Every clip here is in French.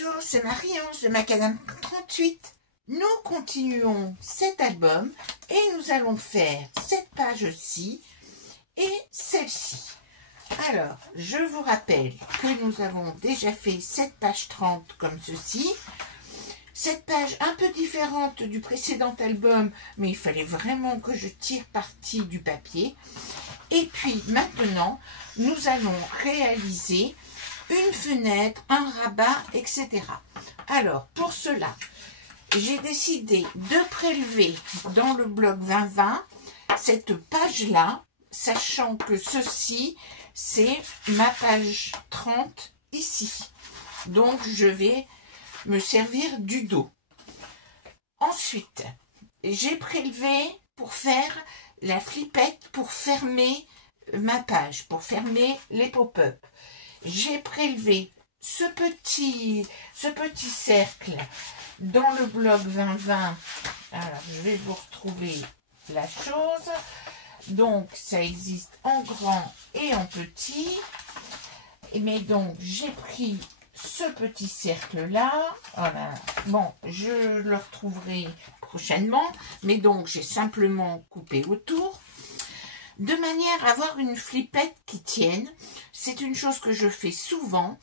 Bonjour, c'est Marie-Ange de Macadam 38. Nous continuons cet album et nous allons faire cette page-ci et celle-ci. Alors, je vous rappelle que nous avons déjà fait cette page 30 comme ceci. Cette page un peu différente du précédent album, mais il fallait vraiment que je tire parti du papier. Et puis maintenant, nous allons réaliser une fenêtre, un rabat, etc. Alors, pour cela, j'ai décidé de prélever dans le bloc 2020 cette page-là, sachant que ceci, c'est ma page 30 ici. Donc, je vais me servir du dos. Ensuite, j'ai prélevé pour faire la flippette pour fermer ma page, pour fermer les pop-up. J'ai prélevé ce petit cercle dans le bloc 2020. Alors, je vais vous retrouver la chose. Donc, ça existe en grand et en petit. Mais donc, j'ai pris ce petit cercle-là. Voilà. Bon, je le retrouverai prochainement. Mais donc, j'ai simplement coupé autour, de manière à avoir une flippette qui tienne. C'est une chose que je fais souvent,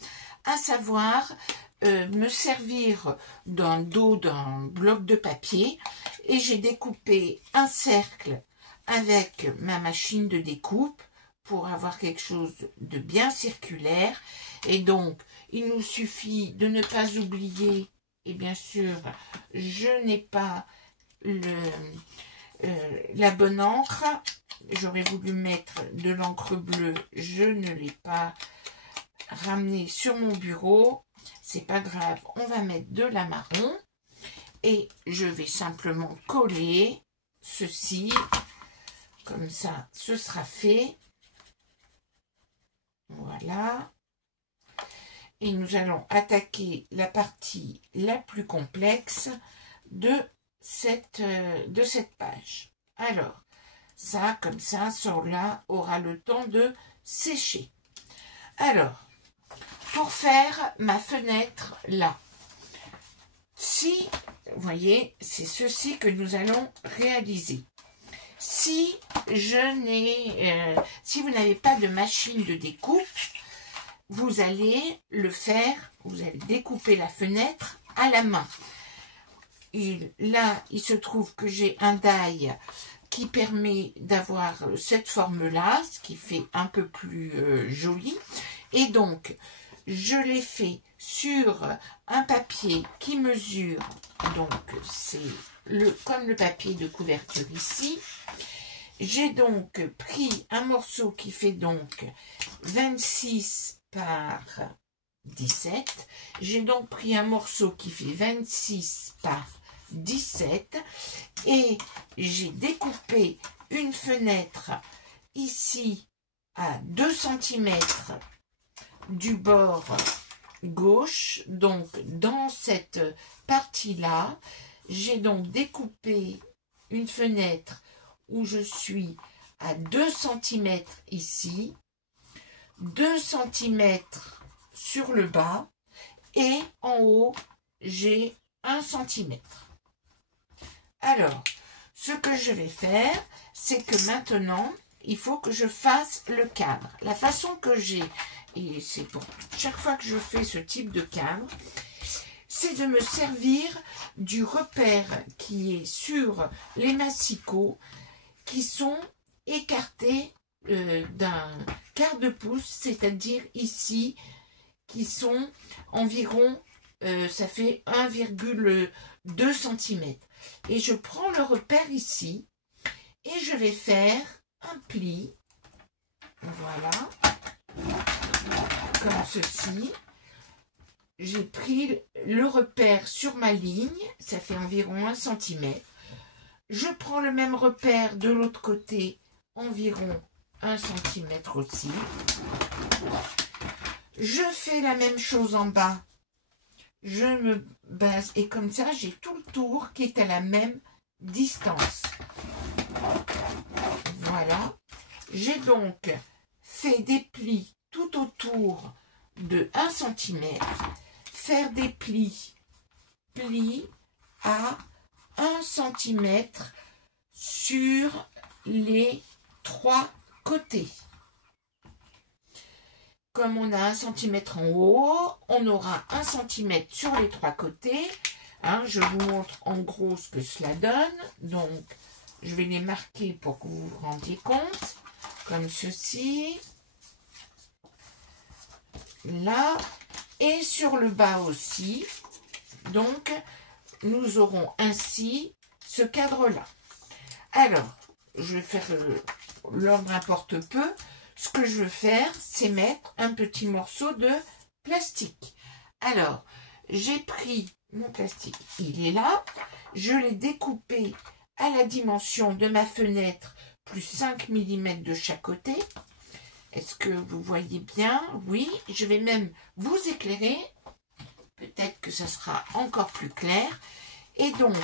à savoir me servir d'un dos d'un bloc de papier, et j'ai découpé un cercle avec ma machine de découpe pour avoir quelque chose de bien circulaire. Et donc, il nous suffit de ne pas oublier, et bien sûr, je n'ai pas la bonne encre. J'aurais voulu mettre de l'encre bleue, je ne l'ai pas ramené sur mon bureau. C'est pas grave, on va mettre de la marron et je vais simplement coller ceci. Comme ça, ce sera fait. Voilà. Et nous allons attaquer la partie la plus complexe de cette page. Alors, ça, comme ça, là aura le temps de sécher. Alors, pour faire ma fenêtre là, si, vous voyez, c'est ceci que nous allons réaliser. Si si vous n'avez pas de machine de découpe, vous allez le faire, vous allez découper la fenêtre à la main. Là, il se trouve que j'ai un die qui permet d'avoir cette forme-là, ce qui fait un peu plus joli. Et donc, je l'ai fait sur un papier qui mesure, donc c'est comme le papier de couverture ici. J'ai donc pris un morceau qui fait donc 26 par 17. J'ai donc pris un morceau qui fait 26 par 17 et j'ai découpé une fenêtre ici à 2 cm du bord gauche. Donc dans cette partie là, j'ai donc découpé une fenêtre où je suis à 2 cm ici, 2 cm sur le bas et en haut j'ai 1 cm. Alors, ce que je vais faire, c'est que maintenant, il faut que je fasse le cadre. La façon que j'ai, et c'est pour chaque fois que je fais ce type de cadre, c'est de me servir du repère qui est sur les massicots qui sont écartés d'un quart de pouce, c'est-à-dire ici, qui sont environ, ça fait 1,2 cm. Et je prends le repère ici et je vais faire un pli, voilà, comme ceci. J'ai pris le repère sur ma ligne, ça fait environ 1 cm. Je prends le même repère de l'autre côté, environ 1 cm aussi. Je fais la même chose en bas. Je me base et comme ça, j'ai tout le tour qui est à la même distance. Voilà. J'ai donc fait des plis tout autour de 1 cm. faire des plis à 1 cm sur les 3 côtés. Comme on a 1 cm en haut, on aura 1 cm sur les 3 côtés. Hein, je vous montre en gros ce que cela donne. Donc, je vais les marquer pour que vous vous rendiez compte. Comme ceci. Là. Et sur le bas aussi. Donc, nous aurons ainsi ce cadre-là. Alors, je vais faire l'ordre importe peu. Ce que je veux faire, c'est mettre un petit morceau de plastique. Alors, j'ai pris mon plastique, il est là. Je l'ai découpé à la dimension de ma fenêtre, plus 5 mm de chaque côté. Est-ce que vous voyez bien? Oui, je vais même vous éclairer. Peut-être que ça sera encore plus clair. Et donc,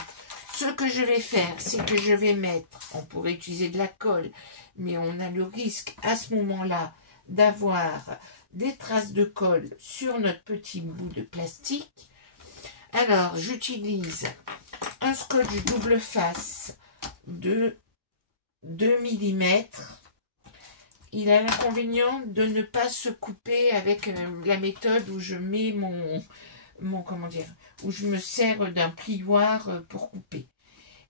ce que je vais faire, c'est que je vais mettre, on pourrait utiliser de la colle, mais on a le risque à ce moment-là d'avoir des traces de colle sur notre petit bout de plastique. Alors, j'utilise un scotch double face de 2 mm. Il a l'inconvénient de ne pas se couper avec la méthode où je mets comment dire, où je me sers d'un plioir pour couper.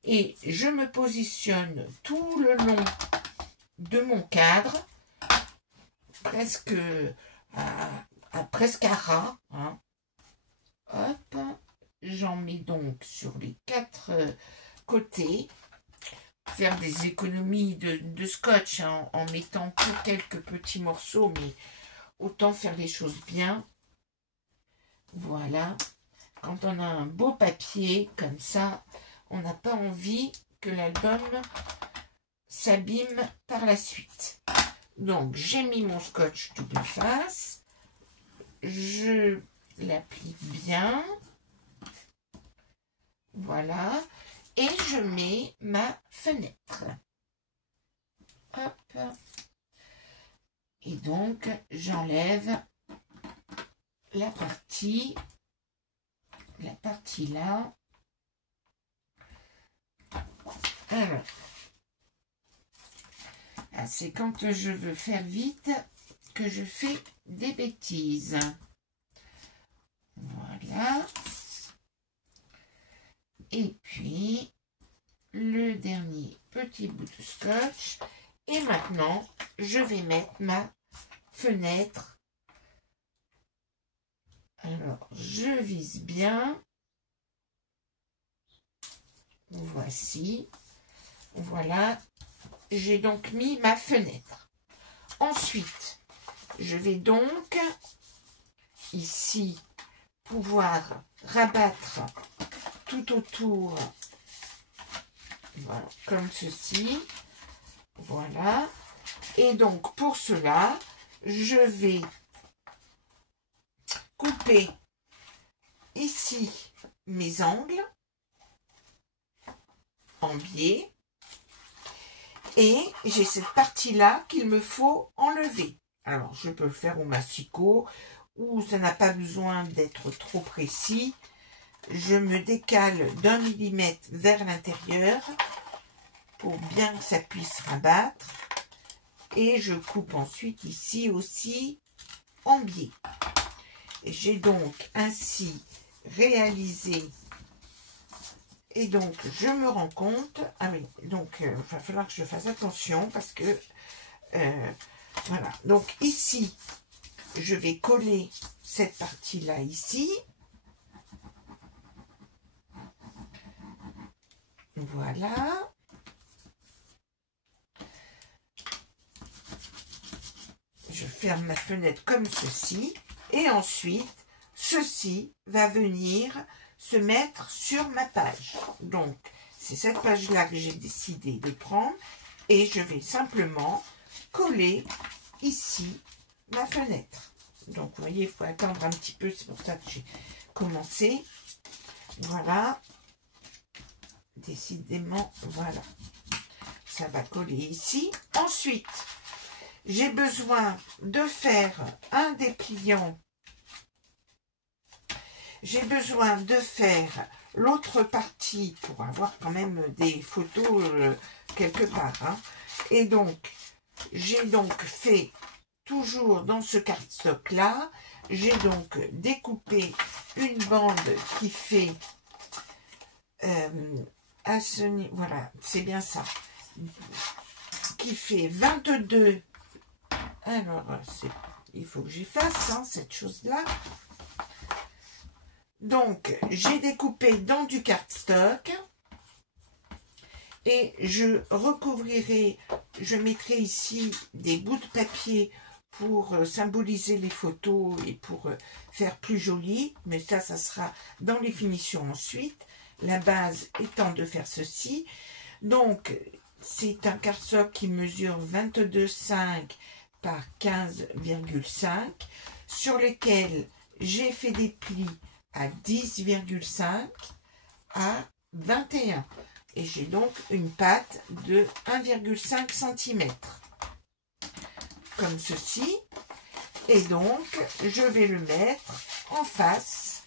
Et je me positionne tout le long de mon cadre, presque à ras. Hein. Hop, j'en mets donc sur les 4 côtés. Faire des économies de scotch hein, en mettant que quelques petits morceaux, mais autant faire les choses bien. Voilà. Quand on a un beau papier comme ça, on n'a pas envie que l'album s'abîme par la suite. Donc, j'ai mis mon scotch double face. Je l'applique bien. Voilà. Et je mets ma fenêtre. Hop. Et donc, j'enlève la partie là. Alors, c'est quand je veux faire vite que je fais des bêtises. Voilà. Et puis, le dernier petit bout de scotch. Et maintenant, je vais mettre ma fenêtre. Alors, je vise bien. Voici. Voilà. J'ai donc mis ma fenêtre. Ensuite, je vais donc ici pouvoir rabattre tout autour, voilà, comme ceci. Voilà. Et donc, pour cela, je vais couper ici mes angles en biais. Et j'ai cette partie-là qu'il me faut enlever. Alors, je peux le faire au massicot, ou ça n'a pas besoin d'être trop précis. Je me décale d'1 mm vers l'intérieur pour bien que ça puisse rabattre. Et je coupe ensuite ici aussi en biais. J'ai donc ainsi réalisé. Et donc, je me rends compte, ah oui, donc il va falloir que je fasse attention parce que, voilà. Donc ici, je vais coller cette partie-là ici. Voilà. Je ferme ma fenêtre comme ceci. Et ensuite, ceci va venir se mettre sur ma page. Donc, c'est cette page-là que j'ai décidé de prendre. Et je vais simplement coller ici ma fenêtre. Donc, vous voyez, il faut attendre un petit peu. C'est pour ça que j'ai commencé. Voilà. Décidément, voilà. Ça va coller ici. Ensuite, j'ai besoin de faire un dépliant j'ai besoin de faire l'autre partie pour avoir quand même des photos quelque part. Hein. Et donc, j'ai donc fait, toujours dans ce cardstock là, j'ai donc découpé une bande qui fait à ce niveau, voilà, c'est bien ça, qui fait 22. Alors, il faut que j'efface hein, cette chose-là. Donc, j'ai découpé dans du cardstock et je recouvrirai, je mettrai ici des bouts de papier pour symboliser les photos et pour faire plus joli, mais ça sera dans les finitions ensuite. La base étant de faire ceci. Donc, c'est un cardstock qui mesure 22,5 par 15,5 sur lesquels j'ai fait des plis à 10,5 à 21 et j'ai donc une patte de 1,5 cm comme ceci et donc je vais le mettre en face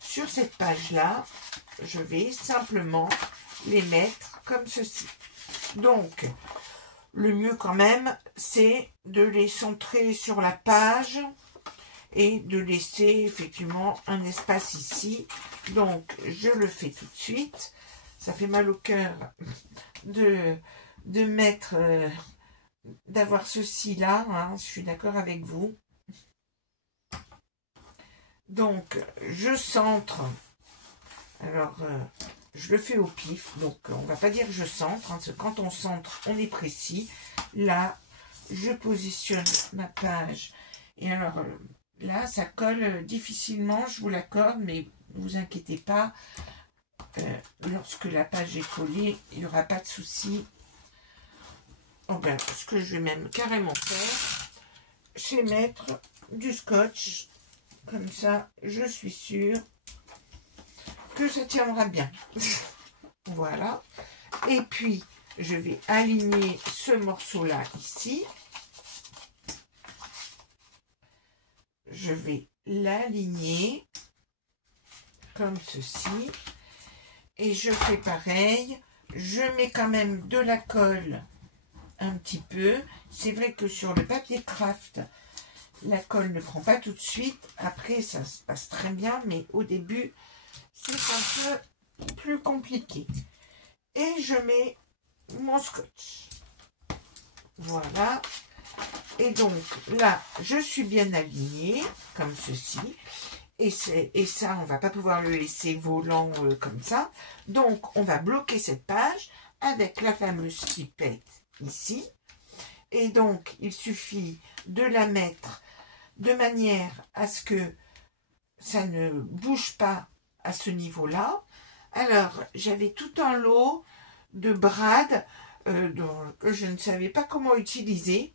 sur cette page là. Je vais simplement les mettre comme ceci. Donc le mieux quand même c'est de les centrer sur la page et de laisser effectivement un espace ici. Donc je le fais tout de suite. Ça fait mal au cœur de mettre d'avoir ceci là hein, je suis d'accord avec vous. Donc je centre, alors je le fais au pif, donc on va pas dire je centre hein, parce que quand on centre on est précis. Là je positionne ma page et alors là, ça colle difficilement, je vous l'accorde, mais ne vous inquiétez pas. Lorsque la page est collée, il n'y aura pas de souci. Oh ben, ce que je vais même carrément faire, c'est mettre du scotch. Comme ça, je suis sûre que ça tiendra bien. Voilà. Et puis, je vais aligner ce morceau-là ici. Je vais l'aligner comme ceci et je fais pareil. Je mets quand même de la colle un petit peu. C'est vrai que sur le papier craft, la colle ne prend pas tout de suite. Après, ça se passe très bien, mais au début, c'est un peu plus compliqué. Et je mets mon scotch. Voilà. Et donc là, je suis bien alignée, comme ceci. Et ça, on va pas pouvoir le laisser volant comme ça. Donc, on va bloquer cette page avec la fameuse pipette ici. Et donc, il suffit de la mettre de manière à ce que ça ne bouge pas à ce niveau-là. Alors, j'avais tout un lot de brades que je ne savais pas comment utiliser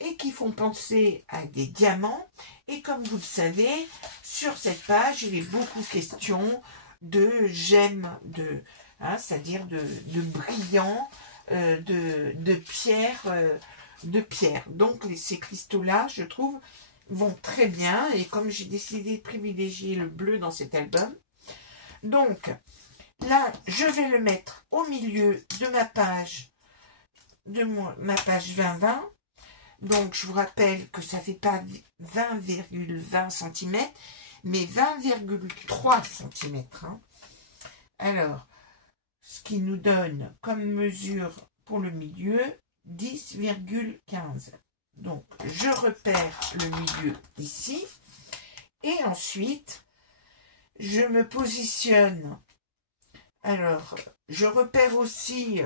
et qui font penser à des diamants. Et comme vous le savez, sur cette page, il est beaucoup question de gemmes, hein, c'est-à-dire de brillants, de pierres. Donc ces cristaux-là, je trouve, vont très bien. Et comme j'ai décidé de privilégier le bleu dans cet album, donc là, je vais le mettre au milieu de ma page, ma page 20-20. Donc, je vous rappelle que ça ne fait pas 20,20 cm, mais 20,3 cm. Hein. Alors, ce qui nous donne comme mesure pour le milieu, 10,15. Donc, je repère le milieu ici. Et ensuite, je me positionne. Alors, je repère aussi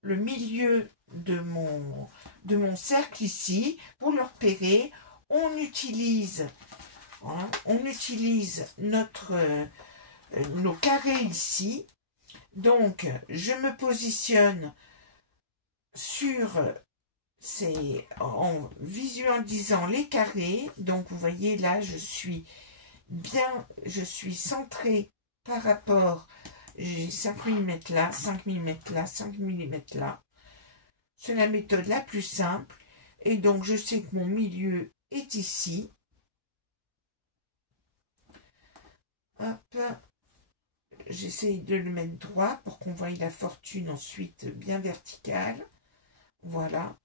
le milieu de mon cercle ici. Pour le repérer, on utilise nos carrés ici. Donc, je me positionne en visualisant les carrés. Donc, vous voyez là, je suis centrée par rapport. J'ai 5 mm là, 5 mm là, 5 mm là. C'est la méthode la plus simple. Et donc, je sais que mon milieu est ici. j'essaie de le mettre droit pour qu'on voie la fortune ensuite bien verticale. Voilà.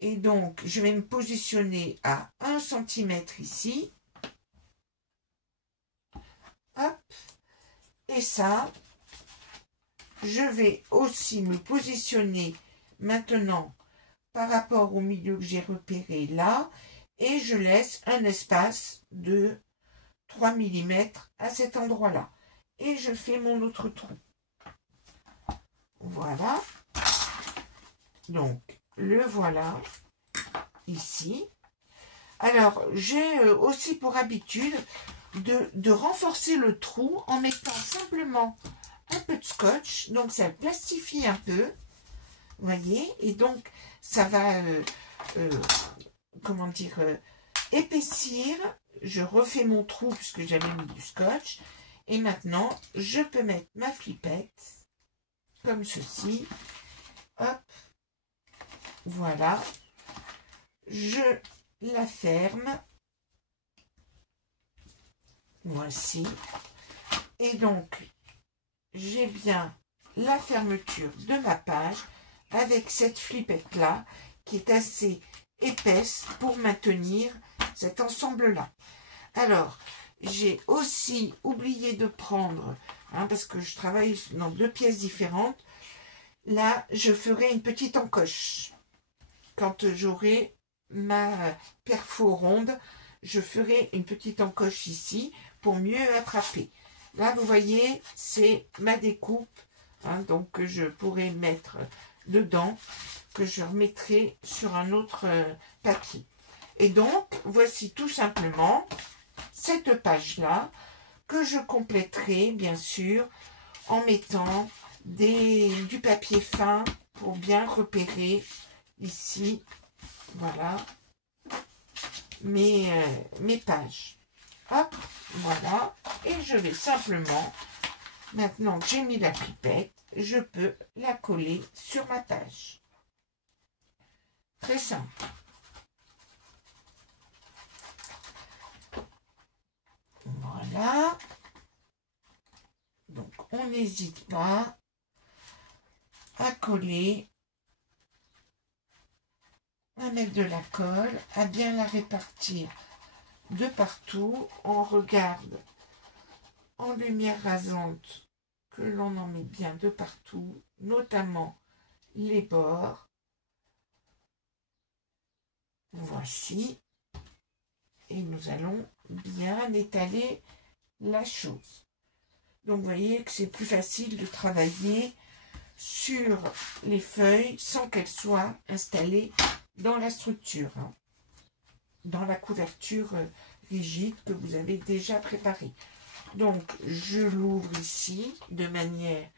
Et donc, je vais me positionner à 1 cm ici. Hop. Et ça, je vais aussi me positionner maintenant par rapport au milieu que j'ai repéré là. Et je laisse un espace de 3 mm à cet endroit-là. Et je fais mon autre trou. Voilà. Donc, le voilà ici. Alors, j'ai aussi pour habitude de renforcer le trou en mettant simplement un peu de scotch. Donc, ça plastifie un peu. Vous voyez? Et donc, ça va, comment dire, épaissir. Je refais mon trou puisque j'avais mis du scotch. Et maintenant, je peux mettre ma flippette comme ceci. Hop. Voilà. Je la ferme. Voici. Et donc, j'ai bien la fermeture de ma page avec cette flippette-là qui est assez épaisse pour maintenir cet ensemble-là. Alors, j'ai aussi oublié de prendre, parce que je travaille dans 2 pièces différentes, là, je ferai une petite encoche. Quand j'aurai ma perfo ronde, je ferai une petite encoche ici pour mieux attraper. Là, vous voyez, c'est ma découpe, donc que je pourrais mettre dedans, que je remettrai sur un autre papier. Et donc, voici tout simplement cette page-là que je compléterai, bien sûr, en mettant du papier fin pour bien repérer ici, voilà, mes pages. Hop, voilà. Et je vais simplement, maintenant que j'ai mis la pipette, je peux la coller sur ma page. Très simple. Voilà. Donc, on n'hésite pas à coller, à mettre de la colle, à bien la répartir de partout. On regarde en lumière rasante que l'on en met bien de partout, notamment les bords. Voici. Et nous allons bien étaler la chose. Donc, vous voyez que c'est plus facile de travailler sur les feuilles sans qu'elles soient installées dans la structure, dans la couverture rigide que vous avez déjà préparée. Donc, je l'ouvre ici de manière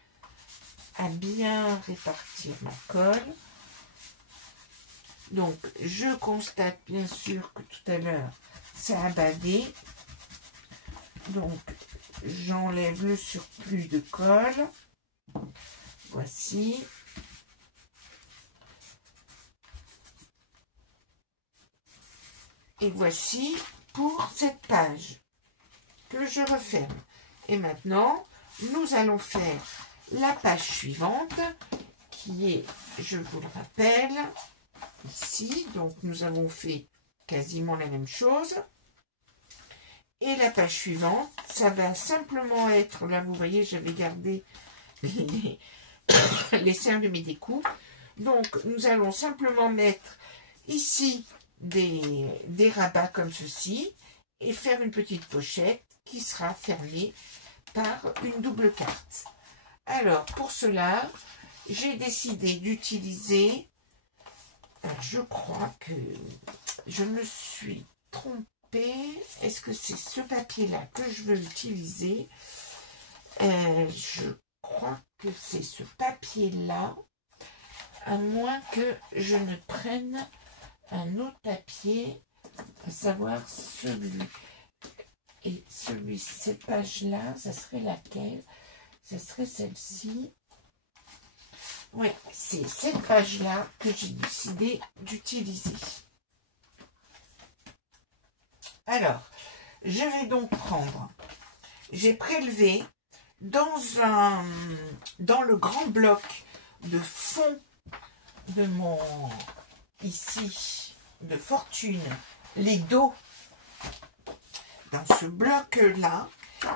à bien répartir ma colle. Donc, je constate bien sûr que tout à l'heure, ça a badé. Donc, j'enlève le surplus de colle. Voici. Et voici pour cette page que je referme. Et maintenant, nous allons faire la page suivante qui est, je vous le rappelle, ici. Donc, nous avons fait quasiment la même chose. Et la page suivante, ça va simplement être, là vous voyez, j'avais gardé les serres de mes découpes. Donc, nous allons simplement mettre ici des rabats comme ceci et faire une petite pochette qui sera fermée par une double carte. Alors, pour cela, j'ai décidé d'utiliser, je crois que je me suis trompée. Est-ce que c'est ce papier-là que je veux utiliser? Je crois que c'est ce papier-là, à moins que je ne prenne un autre papier, à savoir celui. Et cette page-là, ça serait laquelle? Ça serait celle-ci. Oui, c'est cette page-là que j'ai décidé d'utiliser. Alors, je vais donc prendre, j'ai prélevé dans le grand bloc de fond de mon, ici, de fortune, les dos, dans ce bloc-là,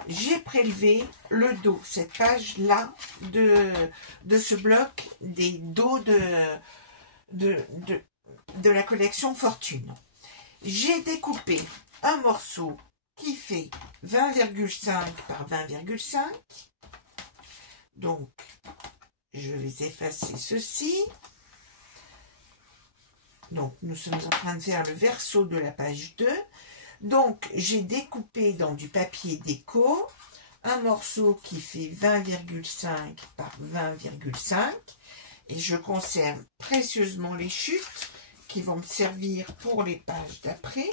j'ai prélevé le dos, cette page-là de ce bloc des dos de la collection Fortune. J'ai découpé un morceau qui fait 20,5 par 20,5. Donc, je vais effacer ceci. Donc, nous sommes en train de faire le verso de la page 2. Donc, j'ai découpé dans du papier déco un morceau qui fait 20,5 par 20,5. Et je conserve précieusement les chutes qui vont me servir pour les pages d'après.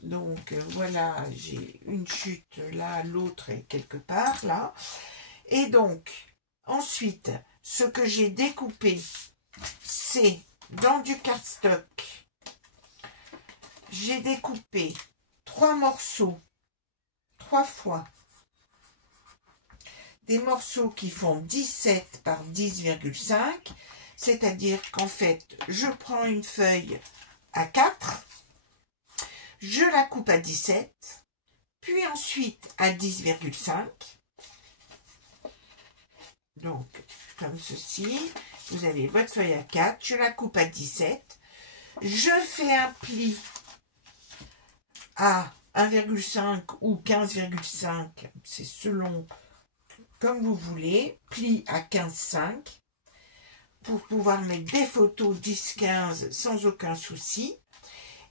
Donc, voilà, j'ai une chute là, l'autre est quelque part là. Et donc, ensuite, ce que j'ai découpé, c'est dans du cardstock. J'ai découpé 3 morceaux, 3 fois, des morceaux qui font 17 par 10,5, c'est-à-dire qu'en fait, je prends une feuille à 4, je la coupe à 17, puis ensuite à 10,5. Donc, comme ceci, vous avez votre feuille à 4, je la coupe à 17, je fais un pli à 1,5 ou 15,5, c'est selon comme vous voulez, pli à 15,5 pour pouvoir mettre des photos 10-15 sans aucun souci.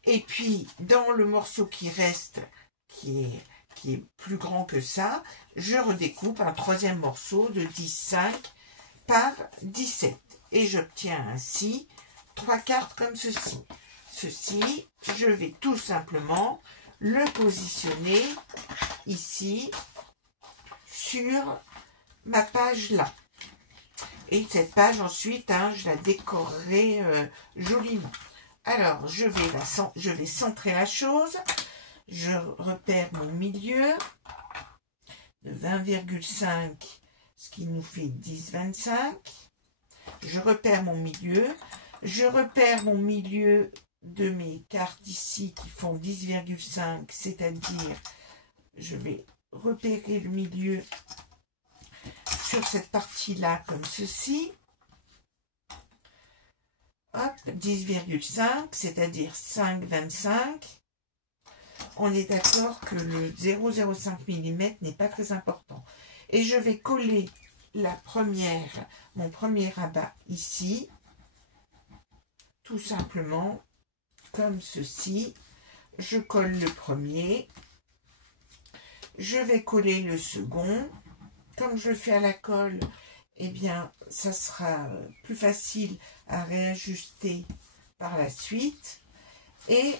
Et puis, dans le morceau qui reste, qui est plus grand que ça, je redécoupe un 3e morceau de 10,5 par 17. Et j'obtiens ainsi 3 cartes comme ceci. Ceci, je vais tout simplement le positionner ici sur ma page là. Et cette page ensuite, je la décorerai joliment. Alors, je vais centrer la chose. Je repère mon milieu de 20,5, ce qui nous fait 10,25. Je repère mon milieu. Je repère mon milieu de mes cartes ici qui font 10,5, c'est-à-dire, je vais repérer le milieu sur cette partie-là comme ceci. Hop, 10,5, c'est-à-dire 5,25. On est d'accord que le 0,05 mm n'est pas très important. Et je vais coller mon premier rabat ici, tout simplement, comme ceci. Je colle le premier. Je vais coller le second. Comme je le fais à la colle, eh bien, ça sera plus facile à réajuster par la suite. Et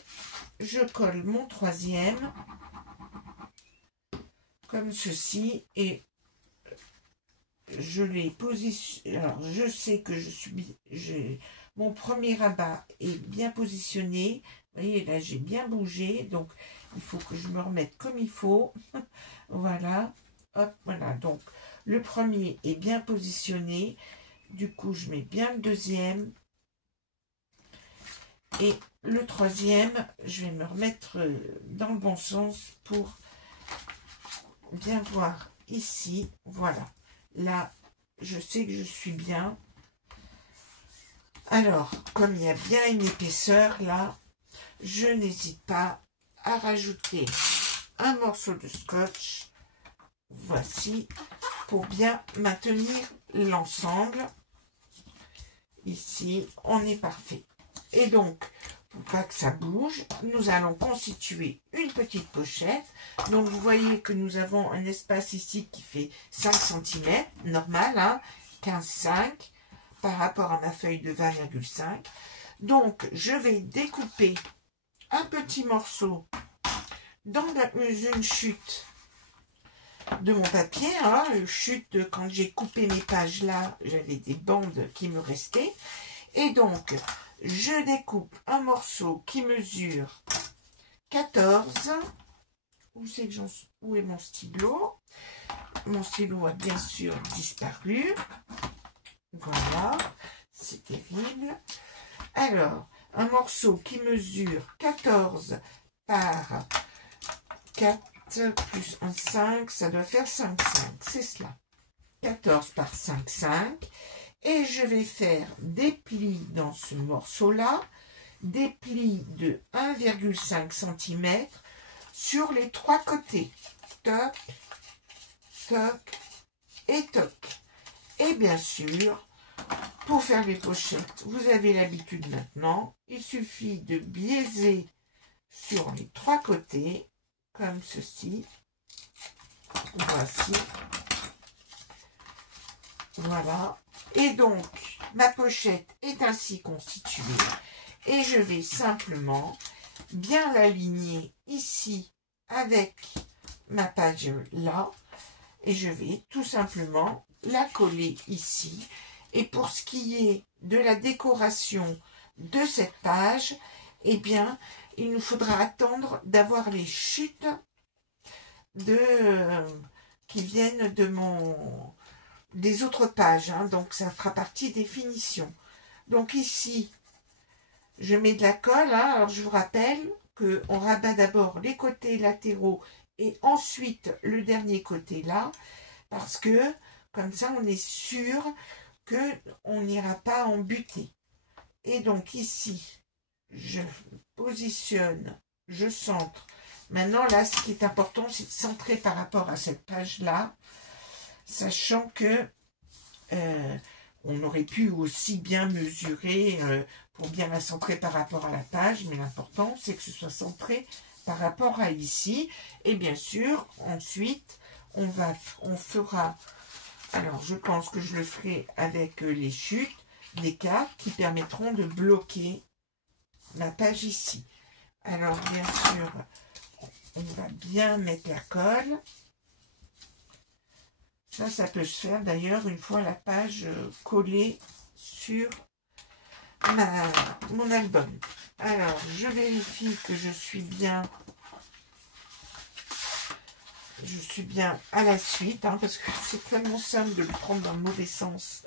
je colle mon 3e, comme ceci, et je les positionne. Alors, je sais que mon premier rabat est bien positionné. Vous voyez, là, j'ai bien bougé, donc il faut que je me remette comme il faut. Voilà. Hop, voilà, donc le premier est bien positionné, du coup je mets bien le 2e, et le 3e, je vais me remettre dans le bon sens pour bien voir ici, voilà, là je sais que je suis bien. Alors, comme il y a bien une épaisseur là, je n'hésite pas à rajouter un morceau de scotch. Voici, pour bien maintenir l'ensemble. Ici, on est parfait. Et donc, pour pas que ça bouge, nous allons constituer une petite pochette. Donc, vous voyez que nous avons un espace ici qui fait 5 cm, normal, hein, 15,5 par rapport à ma feuille de 20,5. Donc, je vais découper un petit morceau dans une chute de mon papier, chute, quand j'ai coupé mes pages là, j'avais des bandes qui me restaient, et donc je découpe un morceau qui mesure 14, où est mon stylo, mon stylo a bien sûr disparu. Voilà, c'est terrible. Alors, un morceau qui mesure 14 par 4 plus 1, 5, ça doit faire 5, 5, c'est cela. 14 par 5, 5. Et je vais faire des plis dans ce morceau-là, des plis de 1,5 cm sur les 3 côtés. Toc, toc et toc. Et bien sûr, pour faire les pochettes, vous avez l'habitude maintenant, il suffit de biaiser sur les 3 côtés, comme ceci. Voici. Voilà. Et donc, ma pochette est ainsi constituée. Et je vais simplement bien l'aligner ici avec ma page là. Et je vais tout simplement la coller ici. Et pour ce qui est de la décoration de cette page, eh bien, il nous faudra attendre d'avoir les chutes qui viennent des autres pages. Hein, donc, ça fera partie des finitions. Donc, ici, je mets de la colle. Hein, alors, je vous rappelle qu'on rabat d'abord les côtés latéraux et ensuite le dernier côté là. Parce que, comme ça, on est sûr qu'on n'ira pas en butée. Et donc, ici, je positionne, je centre. Maintenant, là, ce qui est important, c'est de centrer par rapport à cette page-là, sachant que on aurait pu aussi bien mesurer pour bien la centrer par rapport à la page, mais l'important, c'est que ce soit centré par rapport à ici. Et bien sûr, ensuite, on fera, alors je pense que je le ferai avec les chutes, des cartes qui permettront de bloquer la page ici. Alors, bien sûr, on va bien mettre la colle. Ça peut se faire d'ailleurs une fois la page collée sur mon album. Alors, je vérifie que je suis bien à la suite, hein, parce que c'est tellement simple de le prendre dans le mauvais sens.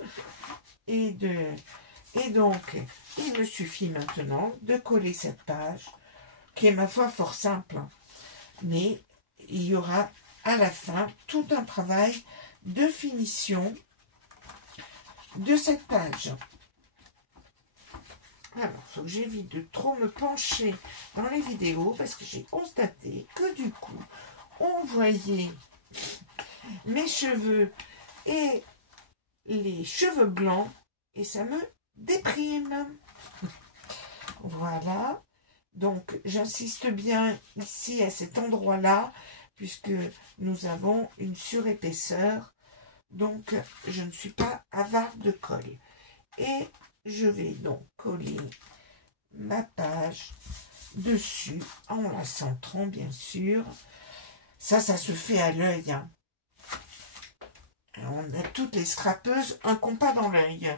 Et donc, il me suffit maintenant de coller cette page, qui est ma foi fort simple, hein, mais il y aura à la fin tout un travail de finition de cette page. Alors, il faut que j'évite de trop me pencher dans les vidéos parce que j'ai constaté que du coup, on voyait mes cheveux et les cheveux blancs et ça me déprime. Voilà. Donc, j'insiste bien ici à cet endroit-là puisque nous avons une surépaisseur. Donc, je ne suis pas avare de colle. Et je vais donc coller ma page dessus en la centrant, bien sûr. Ça se fait à l'œil. Hein. On a toutes les scrapeuses un compas dans l'œil.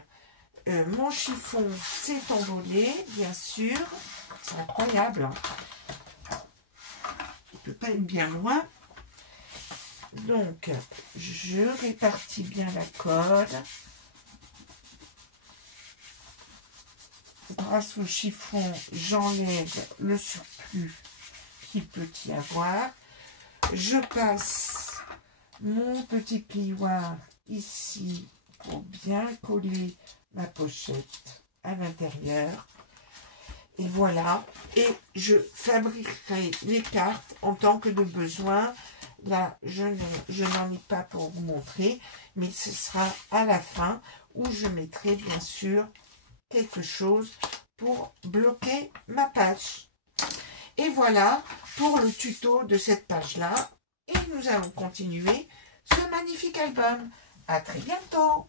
Mon chiffon s'est envolé, bien sûr. C'est incroyable. Hein. Il ne peut pas être bien loin. Donc, je répartis bien la colle. Grâce au chiffon, j'enlève le surplus qu'il peut y avoir. Je passe mon petit plioir ici pour bien coller ma pochette à l'intérieur. Et voilà. Et je fabriquerai les cartes en tant que de besoin. Là, je n'en ai pas pour vous montrer, mais ce sera à la fin où je mettrai bien sûr quelque chose pour bloquer ma page. Et voilà pour le tuto de cette page-là. Et nous allons continuer ce magnifique album. À très bientôt!